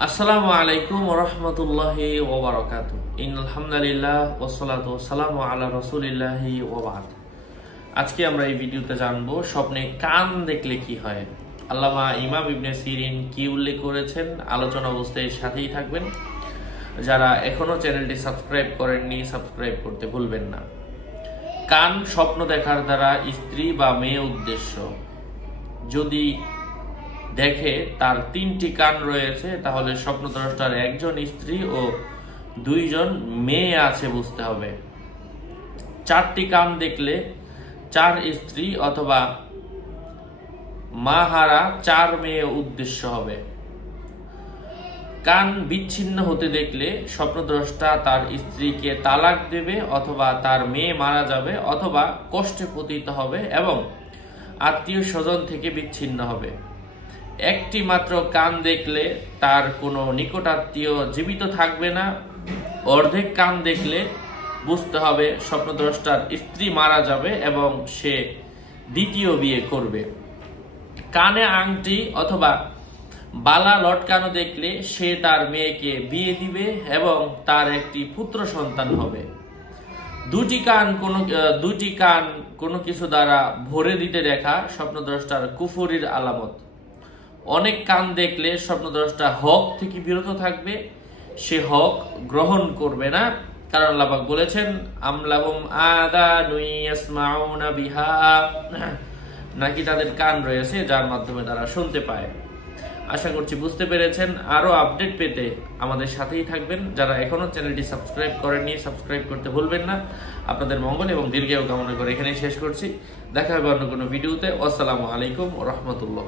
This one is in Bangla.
আসসালামু আলাইকুম ওয়া রাহমাতুল্লাহি ওয়া বারাকাতুহু। ইন্নাল হামদুলিল্লাহ ওয়াসসালাতু ওয়াসসালামু আলা রাসূলিল্লাহি ওয়া বা'দ। আজকে আমরা এই ভিডিওতে জানবো স্বপ্নে কান দেখলে কি হয়। আল্লামা ইমাম ইবনে সিরিন কি উল্লেখ করেছেন, আলোচনা অবস্থায় সাথেই থাকবেন। যারা এখনো চ্যানেলটি সাবস্ক্রাইব করেননি, সাবস্ক্রাইব করতে ভুলবেন না। কান স্বপ্ন দেখার দ্বারা স্ত্রী বা মেয়ে উদ্দেশ্য। যদি দেখে তার 3টি কান রয়েছে, তাহলে স্বপ্নদ্রষ্টার একজন স্ত্রী ও 2জন মেয়ে আছে বুঝতে হবে। 4টি কান দেখলে 4 স্ত্রী অথবা মাহারা 4 মেয়ে উদ্দেশ্য হবে। কান বিচ্ছিন্ন হতে দেখলে স্বপ্নদ্রষ্টা তার স্ত্রীকে তালাক দেবে অথবা তার মেয়ে মারা যাবে অথবা কষ্টে পতিত হবে এবং আত্মীয় স্বজন থেকে বিচ্ছিন্ন হবে। একটি মাত্র কান দেখলে তার কোনো নিকটাত্মীয় জীবিত থাকবে না। অর্ধেক কান দেখলে বুঝতে হবে স্বপ্নদ্রষ্টার স্ত্রী মারা যাবে এবং সে দ্বিতীয় বিয়ে করবে। কানে আংটি অথবা বালা লটকানো দেখলে সে তার মেয়েকে বিয়ে দিবে এবং তার একটি পুত্র সন্তান হবে। দুটি কান কোনো কিছু দ্বারা ভরে দিতে দেখা স্বপ্নদ্রষ্টার কুফরির আলামত। অনেক কান দেখলে স্বপ্নদ্রষ্টা হক থেকে বিরত থাকবে, সে হক গ্রহণ করবে না, কারণ আল্লাহ পাক বলেছেন আমলাহুম আযানুন ইয়াসমাউনা বিহা, নাকি তাদের কান রয়েছে যার মাধ্যমে তারা শুনতে পায়। আশা করছি বুঝতে পেরেছেন। আরো আপডেট পেতে আমাদের সাথেই থাকবেন। যারা এখনো চ্যানেলটি সাবস্ক্রাইব করেননি, সাবস্ক্রাইব করতে ভুলবেন না। আপনাদের মঙ্গল এবং দীর্ঘায়ু কামনা করে এখানেই শেষ করছি। দেখা হবে অন্য কোনো ভিডিওতে। আসসালামু আলাইকুম ওয়া রাহমাতুল্লাহ।